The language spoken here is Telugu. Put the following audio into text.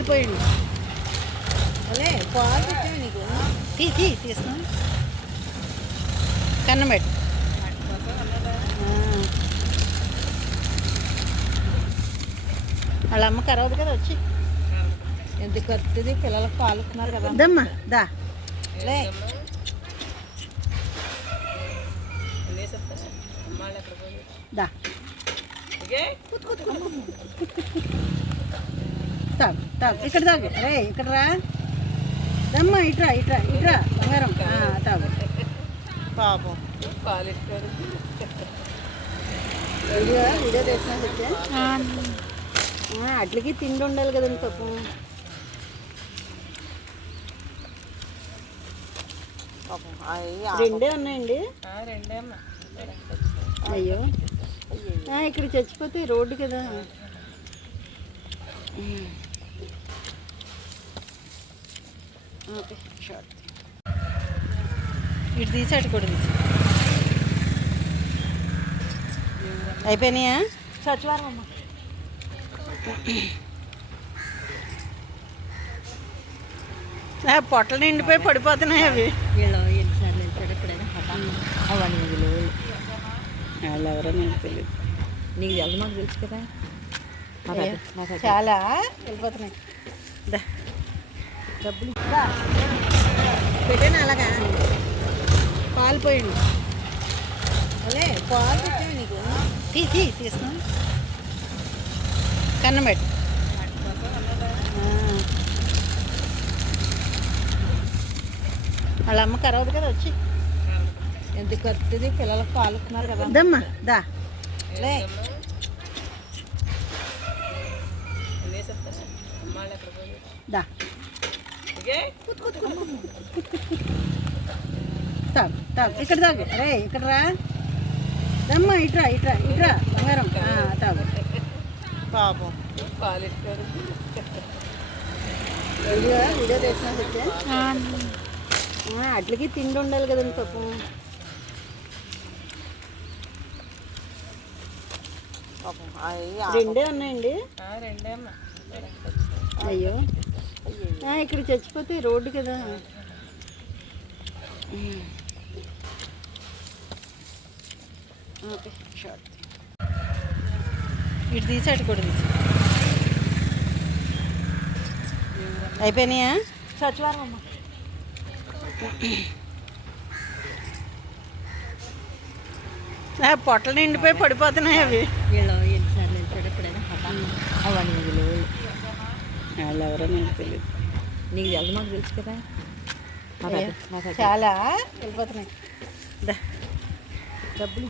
పాలు పోయండి. అదే పాలు తెచ్చాను నీకు. తీస్తాను కన్నబెట్టు. వాళ్ళ అమ్మ కరవదు కదా వచ్చి. ఎందుకు వస్తుంది? పిల్లలకు పాలు ఇస్తున్నారు కదా. దమ్మా దా లే. దా తాగు తాగు. ఇక్కడ తాగు. రే ఇక్కడ రా. దమ్మా ఇట్రా ఇట్రా ఇట్రా బంగారం. తాగు. పాపం వీడియో తెచ్చినా చెప్తే అట్లకి తిండి ఉండాలి కదండి పాపం. రెండే ఉన్నాయండి. అయ్యో ఇక్కడ చచ్చిపోతే రోడ్డు కదా. ఓకే షార్ట్ ఇటు తీసి అటు కూడా తీసి అయిపోయినాయా? సచివారం అమ్మ. పొట్టలు నిండిపోయి పడిపోతున్నాయి అవి. వీళ్ళు ఎన్నిసార్లు వెళ్తాడు ఎప్పుడైనా వాళ్ళు ఎవరో నాకు తెలియదు. నీకు తెలుసు మాకు తెలుసు కదా. చాలా వెళ్ళిపోతున్నాయి. డబ్బులు పెట్టాను అలాగా. పాలు పోయండి. అదే పాలు తెచ్చాను నీకు. తీస్తాను కన్నబెట్టు. వాళ్ళ అమ్మ కరవదు కదా వచ్చి. ఎందుకు వస్తుంది? పిల్లలకు పాలు ఇస్తున్నారు కదా. దమ్మా దా లే. దా తాగు తాగు. ఇక్కడ తాగు. రే ఇక్కడ రా. దమ్మా ఇట్రా ఇట్రా ఇట్రా బంగారం. తాగు. పాపం వీడియో తెచ్చినా చెప్తే అట్లకి తిండి ఉండాలి కదండి పాపం. రెండే ఉన్నాయండి. అయ్యో ఇక్కడ చచ్చిపోతే రోడ్డు కదా. ఓకే షార్ట్ ఇటు తీసి అటు కూడా తీసి అయిపోయినాయా? సచివారం అమ్మ. పొట్టలు నిండిపోయి పడిపోతున్నాయి అవి. వీళ్ళు ఎన్నిసార్లు వెళ్తాడు ఎప్పుడైనా వాళ్ళు ఎవరో నాకు తెలియదు. నీకు తెలుసు మాకు తెలుసు కదా. చాలా వెళ్ళిపోతున్నాయి. డబ్బులు